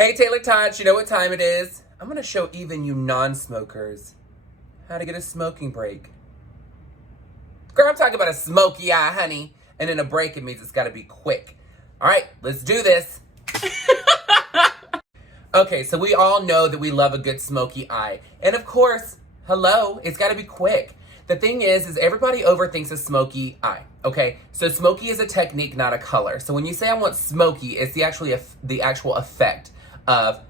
Hey Taylor-tots, you know what time it is? I'm gonna show even you non-smokers how to get a smoking break. Girl, I'm talking about a smoky eye, honey. And in a break, it means it's gotta be quick. All right, let's do this. Okay, so we all know that we love a good smoky eye. And of course, hello, it's gotta be quick. The thing is everybody overthinks a smoky eye, okay? So smoky is a technique, not a color. So when you say I want smoky, it's the actual effect of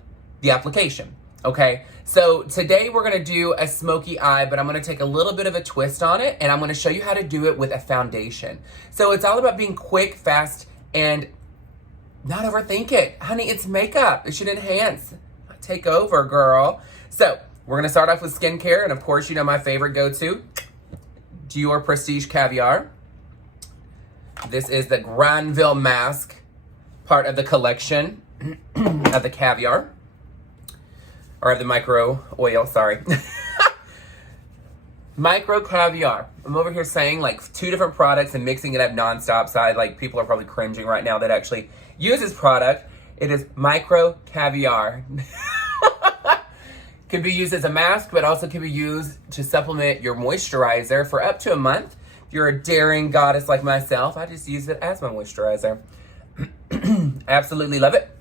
the application, okay? So today we're gonna do a smoky eye, but I'm gonna take a little bit of a twist on it, and I'm gonna show you how to do it with a foundation. So it's all about being quick, fast, and not overthink it. Honey, it's makeup. It should enhance, not take over, girl. So we're gonna start off with skincare, and of course, you know my favorite go-to, Dior Prestige Caviar. This is the Granville mask, part of the collection of the caviar, or of the micro oil, sorry. Micro caviar. I'm over here saying like 2 different products and mixing it up nonstop, so like people are probably cringing right now that actually use this product. It is micro caviar. Can be used as a mask, but also can be used to supplement your moisturizer for up to a month. If you're a daring goddess like myself, I just use it as my moisturizer. Absolutely love it.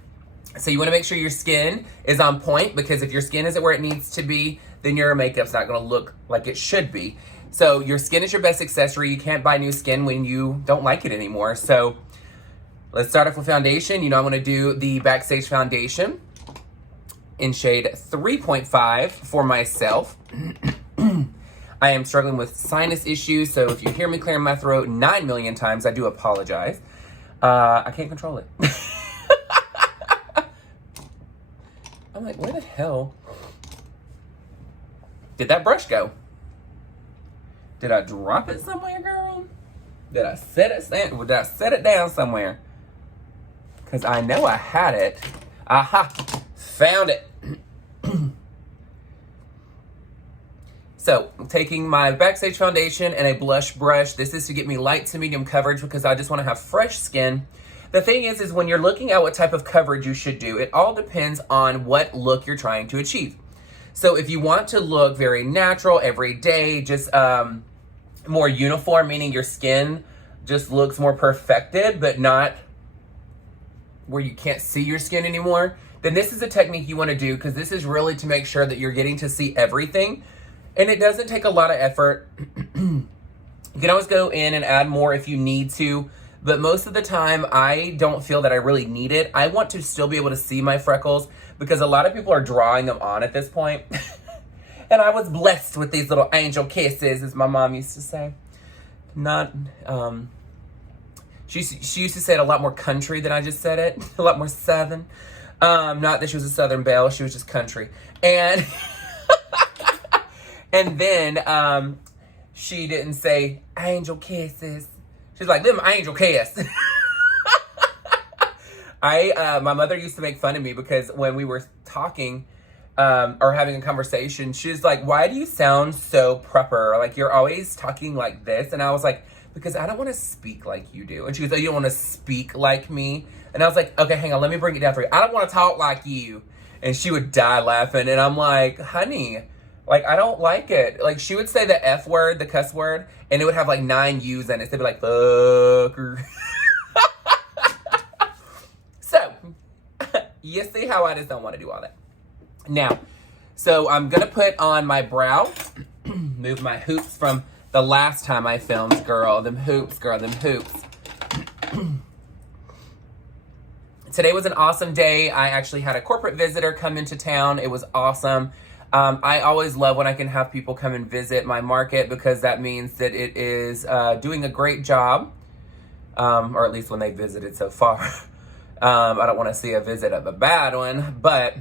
So you wanna make sure your skin is on point, because if your skin isn't where it needs to be, then your makeup's not gonna look like it should be. So your skin is your best accessory. You can't buy new skin when you don't like it anymore. So let's start off with foundation. You know I'm gonna do the Backstage foundation in shade 3.5 for myself. I am struggling with sinus issues, so if you hear me clearing my throat 9 million times, I do apologize. I can't control it. I'm like, where the hell did that brush go? Did I drop it somewhere, girl? Did I set it down somewhere? Because I know I had it. Aha, found it. So, I'm taking my Backstage foundation and a blush brush. This is to get me light to medium coverage because I just want to have fresh skin. The thing is when you're looking at what type of coverage you should do, it all depends on what look you're trying to achieve. So if you want to look very natural, everyday, just more uniform, meaning your skin just looks more perfected, but not where you can't see your skin anymore, then this is a technique you want to do, because this is really to make sure that you're getting to see everything. And it doesn't take a lot of effort. You can always go in and add more if you need to, but most of the time I don't feel that I really need it. I want to still be able to see my freckles, because a lot of people are drawing them on at this point. And I was blessed with these little angel kisses, as my mom used to say. Not, she used to say it a lot more country than I just said it. A lot more southern. Not that she was a southern belle, she was just country. And and then she didn't say angel kisses. She's like, them angel kiss. My mother used to make fun of me because when we were talking or having a conversation, she's like, why do you sound so proper? Like, you're always talking like this. And I was like, because I don't want to speak like you do. And she goes, oh, you don't want to speak like me? And I was like, okay, hang on, let me break it down for you. I don't want to talk like you. And she would die laughing. And I'm like, honey, like, I don't like it. Like, she would say the F word, the cuss word, and it would have like 9 U's in it. So they'd be like, fucker. So, you see how I just don't want to do all that. Now, so I'm going to put on my brow. Move my hoops from the last time I filmed, girl. Them hoops, girl, them hoops. Today was an awesome day. I actually had a corporate visitor come into town. It was awesome. I always love when I can have people come and visit my market, because that means that it is doing a great job, or at least when they visited so far. I don't want to see a visit of a bad one, but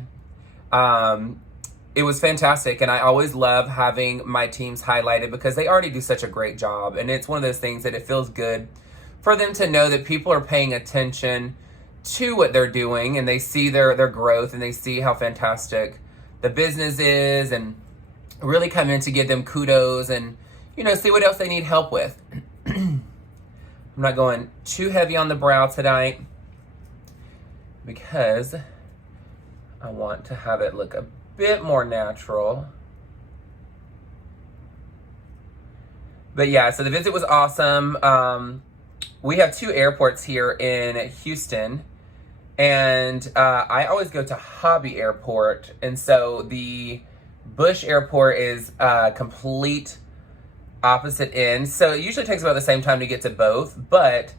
it was fantastic, and I always love having my teams highlighted because they already do such a great job, and it's one of those things that it feels good for them to know that people are paying attention to what they're doing, and they see their growth, and they see how fantastic the business is, and really come in to give them kudos and, you know, see what else they need help with. I'm not going too heavy on the brow tonight because I want to have it look a bit more natural. But yeah, so the visit was awesome. We have 2 airports here in Houston, and I always go to Hobby Airport, and so the Bush Airport is complete opposite end. So it usually takes about the same time to get to both, but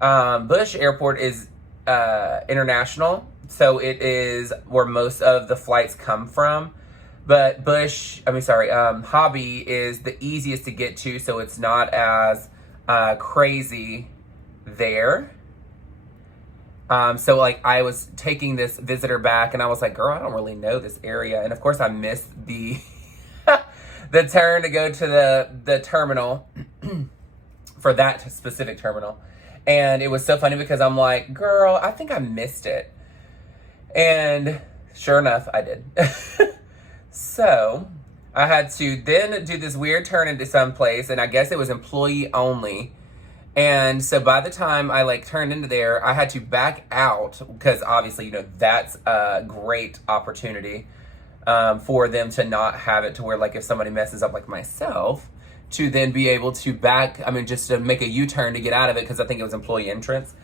Bush Airport is international, so it is where most of the flights come from. But Hobby is the easiest to get to, so it's not as crazy there. So like I was taking this visitor back and I was like, girl, I don't really know this area. And of course I missed the the turn to go to the terminal for that specific terminal. And it was so funny because I'm like, girl, I think I missed it. And sure enough, I did. So I had to then do this weird turn into some place, and I guess it was employee only. And so by the time I like turned into there, I had to back out because obviously, you know, that's a great opportunity for them to not have it to where like if somebody messes up like myself, to then be able to just to make a U-turn to get out of it because I think it was employee entrance.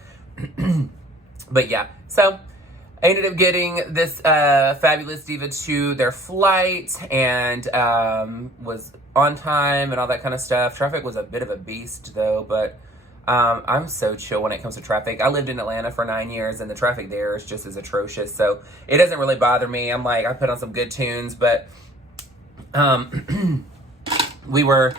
But yeah, so I ended up getting this fabulous diva to their flight and was on time and all that kind of stuff. Traffic was a bit of a beast though, but I'm so chill when it comes to traffic. I lived in Atlanta for 9 years and the traffic there is just as atrocious. So it doesn't really bother me. I'm like, I put on some good tunes, but we were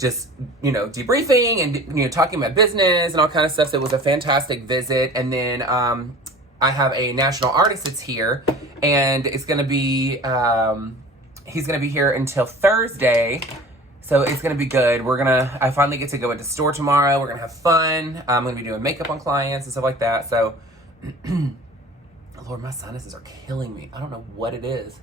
just, you know, debriefing and, you know, talking about business and all kind of stuff. So it was a fantastic visit. And then I have a national artist that's here, and it's going to be, he's going to be here until Thursday. So it's going to be good. I finally get to go into store tomorrow. We're going to have fun. I'm going to be doing makeup on clients and stuff like that. So, Lord, my sinuses are killing me. I don't know what it is.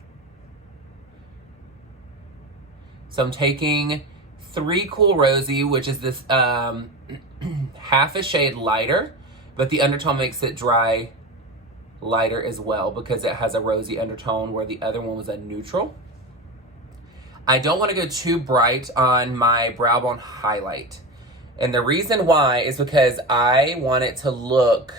So I'm taking 3 Cool Rosy, which is this half a shade lighter, but the undertone makes it dry lighter as well because it has a rosy undertone where the other one was a neutral. I don't want to go too bright on my brow bone highlight. And the reason why is because I want it to look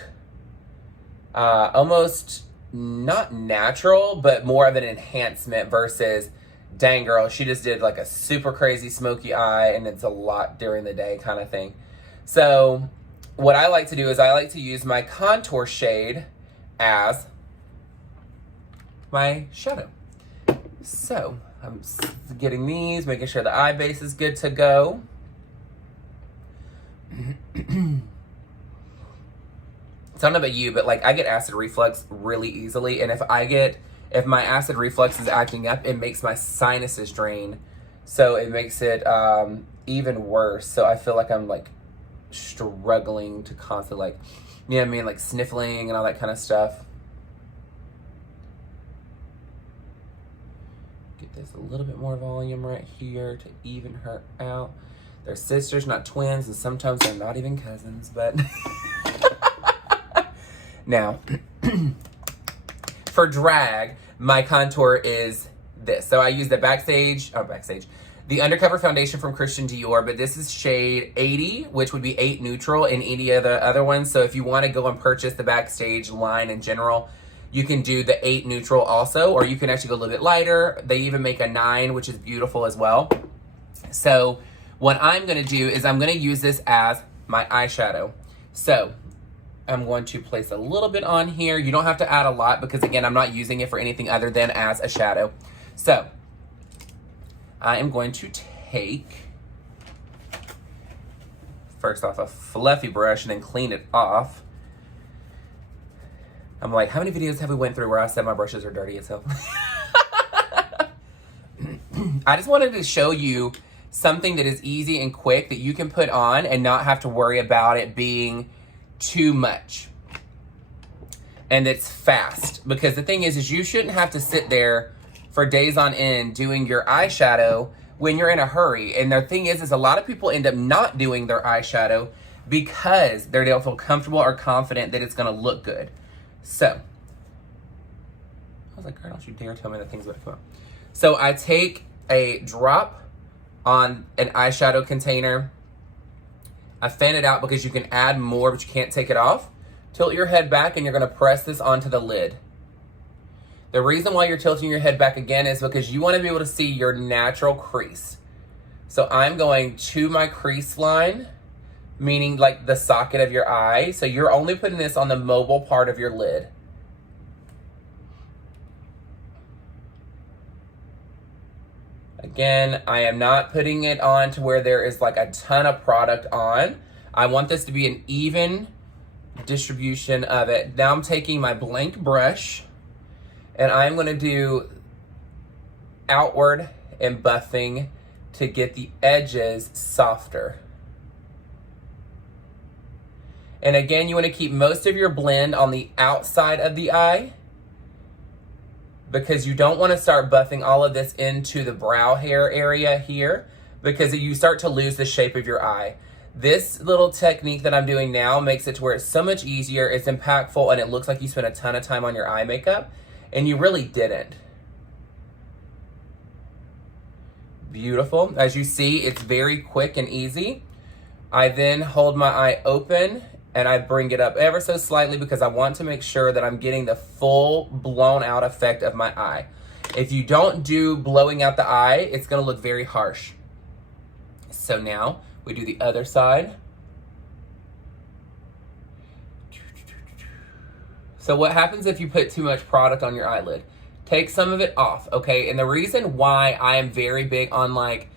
almost not natural, but more of an enhancement versus, dang girl, she just did like a super crazy smoky eye and it's a lot during the day kind of thing. So what I like to do is I like to use my contour shade as my shadow. So I'm getting these, making sure the eye base is good to go. So I don't know about you, but like I get acid reflux really easily. And if my acid reflux is acting up, it makes my sinuses drain. So it makes it even worse. So I feel like I'm like struggling to constantly like, you know what I mean? Like sniffling and all that kind of stuff. Get this a little bit more volume right here to even her out. They're sisters, not twins, and sometimes they're not even cousins, but now for drag, my contour is this. So I use the the Undercover foundation from Christian Dior, but this is shade 80, which would be 8 neutral in any of the other ones. So if you want to go and purchase the Backstage line in general, you can do the 8 neutral also, or you can actually go a little bit lighter. They even make a 9, which is beautiful as well. So what I'm going to do is I'm going to use this as my eyeshadow. So I'm going to place a little bit on here. You don't have to add a lot because, again, I'm not using it for anything other than as a shadow. So I am going to take, first off, a fluffy brush and then clean it off. I'm like, how many videos have we went through where I said my brushes are dirty as hell? I just wanted to show you something that is easy and quick that you can put on and not have to worry about it being too much. And it's fast, because the thing is you shouldn't have to sit there for days on end doing your eyeshadow when you're in a hurry. And the thing is a lot of people end up not doing their eyeshadow because they don't feel comfortable or confident that it's gonna look good. So I was like, girl, don't you dare tell me that thing's about to come out. So I take a drop on an eyeshadow container. I fan it out because you can add more, but you can't take it off. Tilt your head back and you're gonna press this onto the lid. The reason why you're tilting your head back again is because you wanna be able to see your natural crease. So I'm going to my crease line, meaning like the socket of your eye. So you're only putting this on the mobile part of your lid. Again, I am not putting it on to where there is like a ton of product on. I want this to be an even distribution of it. Now I'm taking my blank brush and I'm gonna do outward and buffing to get the edges softer. And again, you wanna keep most of your blend on the outside of the eye because you don't wanna start buffing all of this into the brow hair area here because you start to lose the shape of your eye. This little technique that I'm doing now makes it to where it's so much easier, it's impactful, and it looks like you spent a ton of time on your eye makeup, and you really didn't. Beautiful. As you see, it's very quick and easy. I then hold my eye open, and I bring it up ever so slightly because I want to make sure that I'm getting the full blown out effect of my eye. If you don't do blowing out the eye, it's gonna look very harsh. So now, we do the other side. So what happens if you put too much product on your eyelid? Take some of it off, okay? And the reason why I am very big on like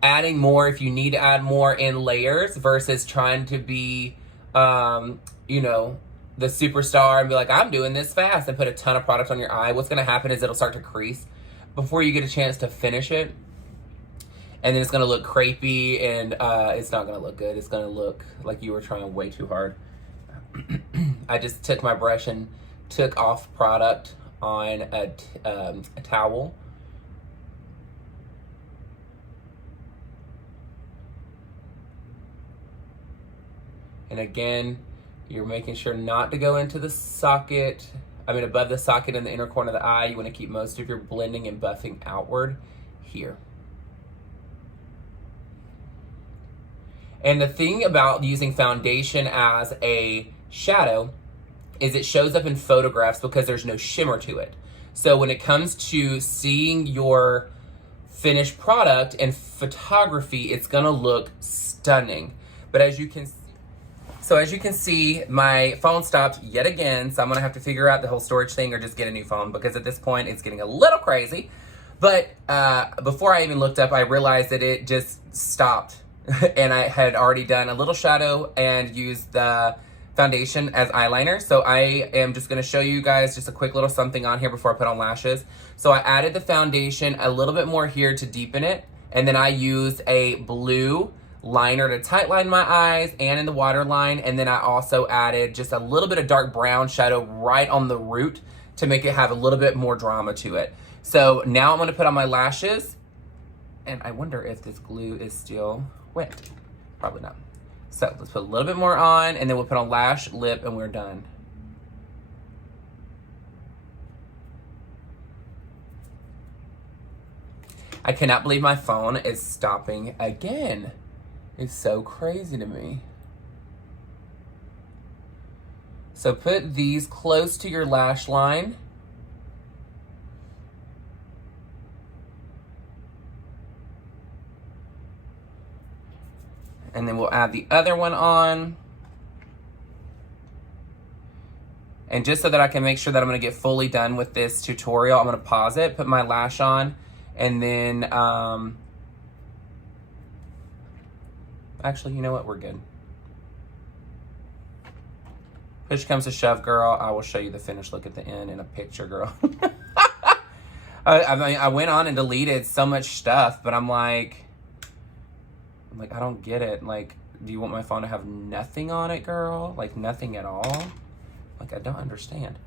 adding more if you need to add more in layers versus trying to be, you know, the superstar and be like, I'm doing this fast and put a ton of product on your eye. What's gonna happen is it'll start to crease before you get a chance to finish it. And then it's gonna look crepey and it's not gonna look good. It's gonna look like you were trying way too hard. I just took my brush and took off product on a towel. And again, you're making sure not to go into the socket, above the socket in the inner corner of the eye. You wanna keep most of your blending and buffing outward here. And the thing about using foundation as a shadow is it shows up in photographs because there's no shimmer to it. So when it comes to seeing your finished product in photography, it's gonna look stunning. But as you can see, my phone stopped yet again, so I'm gonna have to figure out the whole storage thing or just get a new phone because at this point it's getting a little crazy. But before I even looked up, I realized that it just stopped. And I had already done a little shadow and used the foundation as eyeliner. So I am just gonna show you guys just a quick little something on here before I put on lashes. So I added the foundation a little bit more here to deepen it. And then I used a blue liner to tightline my eyes and in the waterline. And then I also added just a little bit of dark brown shadow right on the root to make it have a little bit more drama to it. So now I'm gonna put on my lashes. And I wonder if this glue is still wet. Probably not. So let's put a little bit more on and then we'll put on lash, lip, and we're done. I cannot believe my phone is stopping again. It's so crazy to me. So put these close to your lash line. And then we'll add the other one on. And just so that I can make sure that I'm gonna get fully done with this tutorial, I'm gonna pause it, put my lash on, and then, actually, you know what, we're good. Push comes to shove, girl. I will show you the finished look at the end in a picture, girl. I went on and deleted so much stuff, but I'm like, I don't get it. Like, do you want my phone to have nothing on it, girl? Like, nothing at all? Like, I don't understand.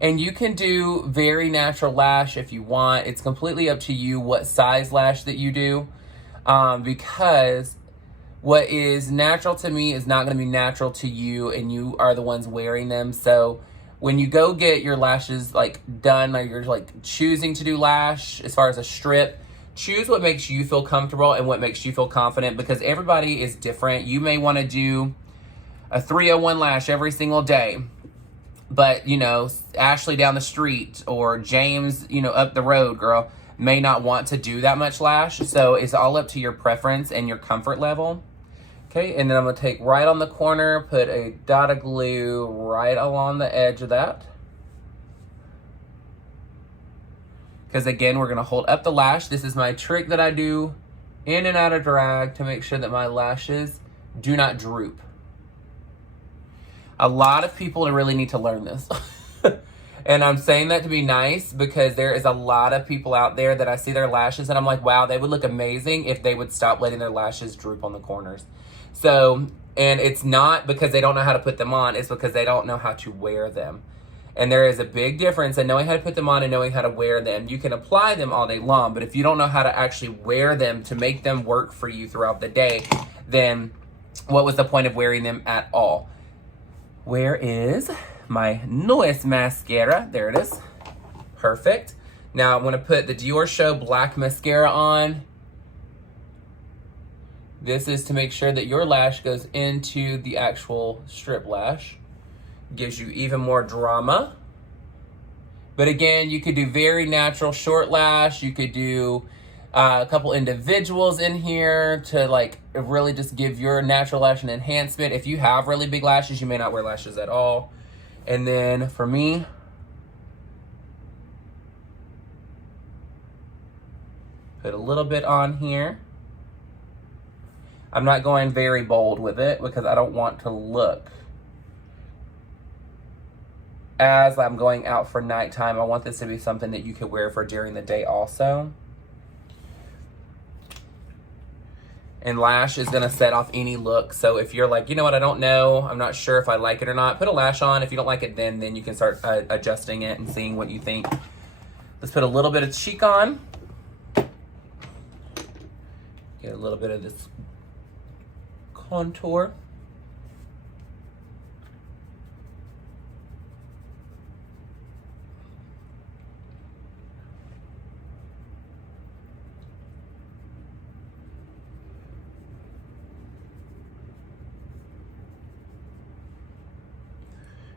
And you can do very natural lash if you want. It's completely up to you what size lash that you do. Because what is natural to me is not going to be natural to you, and you are the ones wearing them. So when you go get your lashes like done, or you're like choosing to do lash as far as a strip, choose what makes you feel comfortable and what makes you feel confident, because everybody is different. You may want to do a 301 lash every single day, but you know, Ashley down the street or James, you know, up the road, girl, may not want to do that much lash. So it's all up to your preference and your comfort level. Okay, and then I'm gonna take right on the corner, put a dot of glue right along the edge of that. Because again, we're gonna hold up the lash. This is my trick that I do in and out of drag to make sure that my lashes do not droop. A lot of people really need to learn this. And I'm saying that to be nice, because there is a lot of people out there that I see their lashes and I'm like, wow, they would look amazing if they would stop letting their lashes droop on the corners. So, and it's not because they don't know how to put them on, it's because they don't know how to wear them. And there is a big difference in knowing how to put them on and knowing how to wear them. You can apply them all day long, but if you don't know how to actually wear them to make them work for you throughout the day, then what was the point of wearing them at all? Where is my newest mascara? There it is. Perfect. Now I'm going to put the Dior Show Black Mascara on. This is to make sure that your lash goes into the actual strip lash. Gives you even more drama. But again, you could do very natural short lash. You could do a couple individuals in here to like really just give your natural lash an enhancement. If you have really big lashes, you may not wear lashes at all. And then for me, put a little bit on here. I'm not going very bold with it because I don't want to look as I'm going out for nighttime. I want this to be something that you could wear for during the day also. And lash is gonna set off any look. So if you're like, you know what, I don't know, I'm not sure if I like it or not, put a lash on. If you don't like it, then you can start adjusting it and seeing what you think. Let's put a little bit of cheek on. Get a little bit of this contour.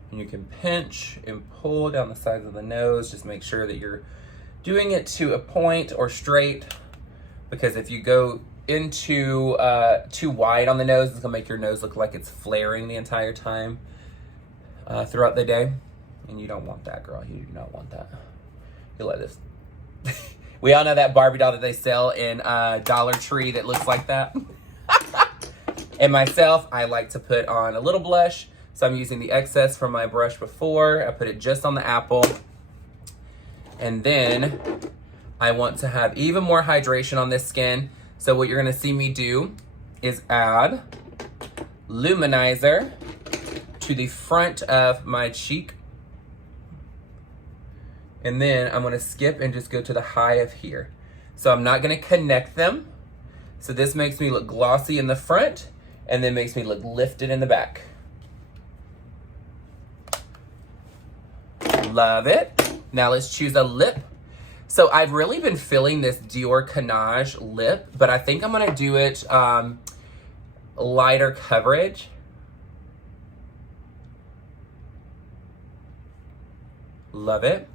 And you can pinch and pull down the sides of the nose. Just make sure that you're doing it to a point or straight, because if you go into too wide on the nose, it's gonna make your nose look like it's flaring the entire time throughout the day. And you don't want that, girl. You do not want that. You let this. We all know that Barbie doll that they sell in Dollar Tree that looks like that. And myself, I like to put on a little blush. So I'm using the excess from my brush before. I put it just on the apple. And then I want to have even more hydration on this skin. So what you're gonna see me do is add luminizer to the front of my cheek. And then I'm gonna skip and just go to the high of here. So I'm not gonna connect them. So this makes me look glossy in the front and then makes me look lifted in the back. Love it. Now let's choose a lip. So I've really been feeling this Dior Canage lip, but I think I'm gonna do it lighter coverage. Love it.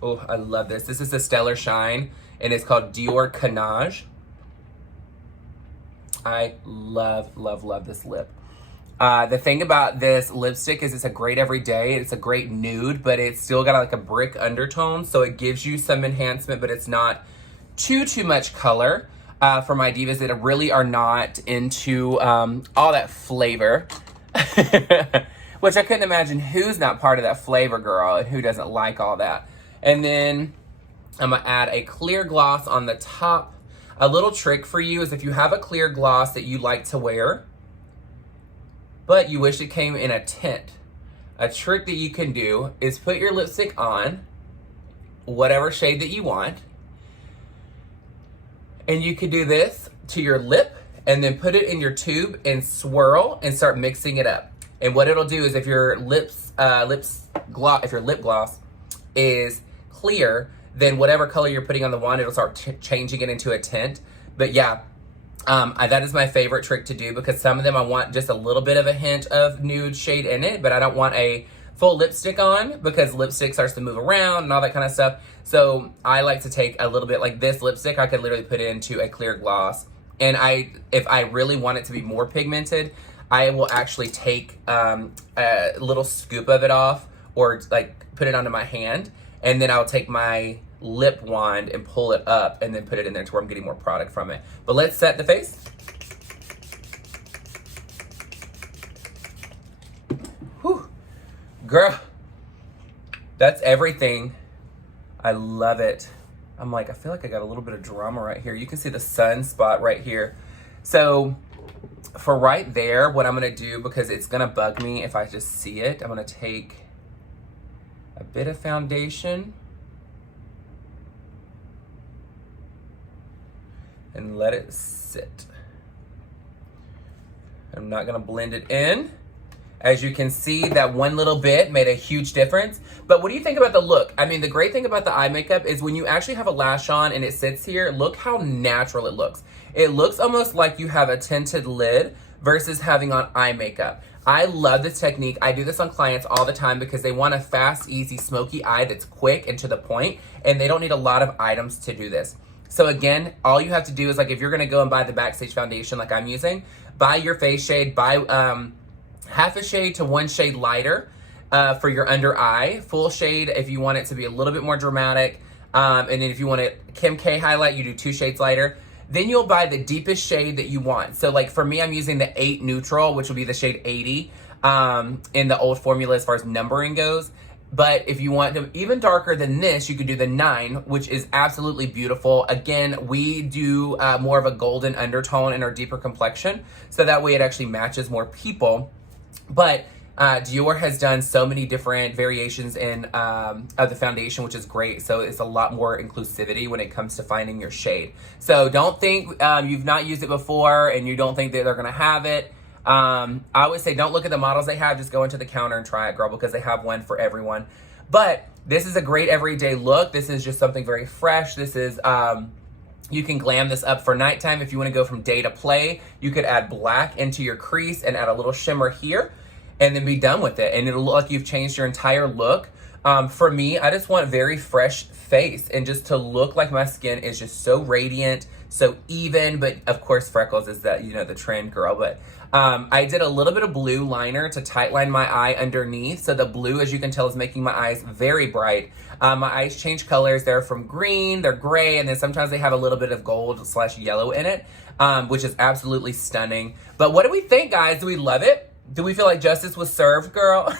Oh, I love this. This is the Stellar Shine, and it's called Dior Canage. I love, love, love this lip. The thing about this lipstick is it's a great everyday. It's a great nude, but it's still got like a brick undertone, so it gives you some enhancement, but it's not too much color. For my divas that really are not into all that flavor, which I couldn't imagine who's not part of that flavor, girl, and who doesn't like all that. And then I'm gonna add a clear gloss on the top. A little trick for you is if you have a clear gloss that you like to wear, but you wish it came in a tint, a trick that you can do is put your lipstick on, whatever shade that you want, and you could do this to your lip and then put it in your tube and swirl and start mixing it up. And what it'll do is if your lip gloss is clear, then whatever color you're putting on the wand, it'll start changing it into a tint. But yeah, that is my favorite trick to do, because some of them I want just a little bit of a hint of nude shade in it, but I don't want a full lipstick on, because lipstick starts to move around and all that kind of stuff. So I like to take a little bit, like this lipstick, I could literally put it into a clear gloss. And if I really want it to be more pigmented, I will actually take a little scoop of it off, or like put it onto my hand, and then I'll take my lip wand and pull it up and then put it in there to where I'm getting more product from it. But let's set the face. Whew. Girl, that's everything. I love it. I'm like, I feel like I got a little bit of drama right here. You can see the sunspot right here. So for right there, what I'm gonna do, because it's gonna bug me if I just see it, I'm gonna take a bit of foundation and let it sit. I'm not gonna blend it in. As you can see, that one little bit made a huge difference. But what do you think about the look? I mean, the great thing about the eye makeup is when you actually have a lash on and it sits here, look how natural it looks. It looks almost like you have a tinted lid versus having on eye makeup. I love this technique. I do this on clients all the time because they want a fast, easy, smoky eye that's quick and to the point, and they don't need a lot of items to do this. So again, all you have to do is, like, if you're gonna go and buy the Backstage foundation like I'm using, buy your face shade, buy half a shade to one shade lighter for your under eye, full shade if you want it to be a little bit more dramatic, and then if you want it Kim K highlight, you do 2 shades lighter. Then you'll buy the deepest shade that you want. So like for me, I'm using the 8 neutral, which will be the shade 80 in the old formula as far as numbering goes. But if you want them even darker than this, you could do the 9, which is absolutely beautiful. Again, we do more of a golden undertone in our deeper complexion, so that way it actually matches more people. But Dior has done so many different variations in of the foundation, which is great. So it's a lot more inclusivity when it comes to finding your shade. So don't think you've not used it before and you don't think that they're gonna have it. I always say don't look at the models they have, just go into the counter and try it, girl, because they have one for everyone. But this is a great everyday look. This is just something very fresh. This is, you can glam this up for nighttime. If you want to go from day to play, you could add black into your crease and add a little shimmer here and then be done with it. And it'll look like you've changed your entire look. For me, I just want very fresh face and just to look like my skin is just so radiant, so even, but of course freckles is the, you know, the trend, girl. But I did a little bit of blue liner to tight line my eye underneath. So the blue, as you can tell, is making my eyes very bright. My eyes change colors. They're from green, they're gray, and then sometimes they have a little bit of gold/yellow in it, which is absolutely stunning. But what do we think, guys? Do we love it? Do we feel like justice was served, girl?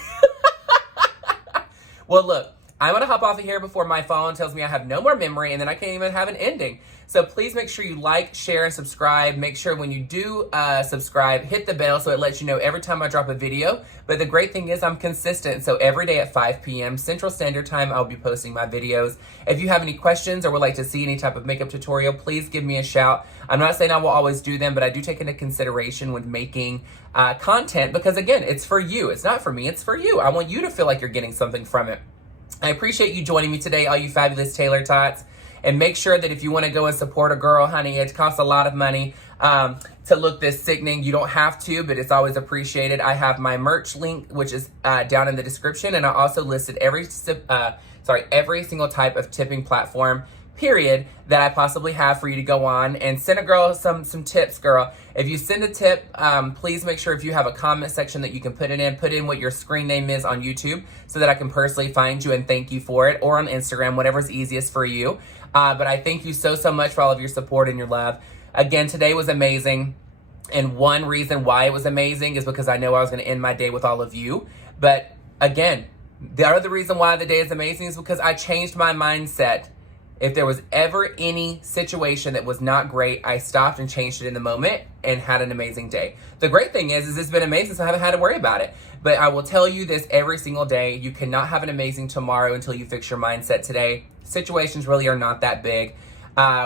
Well, look, I'm gonna hop off of here before my phone tells me I have no more memory and then I can't even have an ending. So please make sure you like, share, and subscribe. Make sure when you do subscribe, hit the bell so it lets you know every time I drop a video. But the great thing is I'm consistent. So every day at 5 p.m. Central Standard Time, I'll be posting my videos. If you have any questions or would like to see any type of makeup tutorial, please give me a shout. I'm not saying I will always do them, but I do take into consideration when making content because, again, it's for you. It's not for me. It's for you. I want you to feel like you're getting something from it. I appreciate you joining me today, all you fabulous Taylor-tots. And make sure that if you want to go and support a girl, honey, it costs a lot of money to look this sickening. You don't have to, but it's always appreciated. I have my merch link, which is down in the description. And I also listed every single type of tipping platform, period, that I possibly have for you to go on and send a girl some tips, girl. If you send a tip, please make sure if you have a comment section that you can put in what your screen name is on YouTube so that I can personally find you and thank you for it, or on Instagram, whatever's easiest for you. But I thank you so much for all of your support and your love. Again, today was amazing. And one reason why it was amazing is because I know I was going to end my day with all of you. But again, the other reason why the day is amazing is because I changed my mindset. If there was ever any situation that was not great, I stopped and changed it in the moment and had an amazing day. The great thing is it's been amazing, so I haven't had to worry about it. But I will tell you this every single day. You cannot have an amazing tomorrow until you fix your mindset today. Situations really are not that big.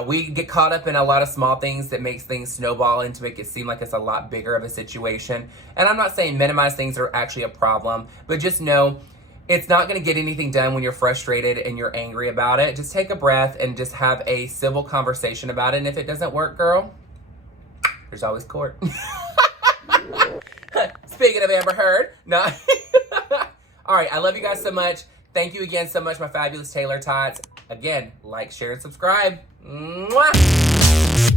We get caught up in a lot of small things that makes things snowball and to make it seem like it's a lot bigger of a situation. And I'm not saying minimize things are actually a problem, but just know it's not going to get anything done when you're frustrated and you're angry about it. Just take a breath and just have a civil conversation about it. And if it doesn't work, girl, there's always court. Speaking of Amber Heard, no. All right, I love you guys so much. Thank you again so much, my fabulous Taylor-tots. Again, like, share, and subscribe. Mwah!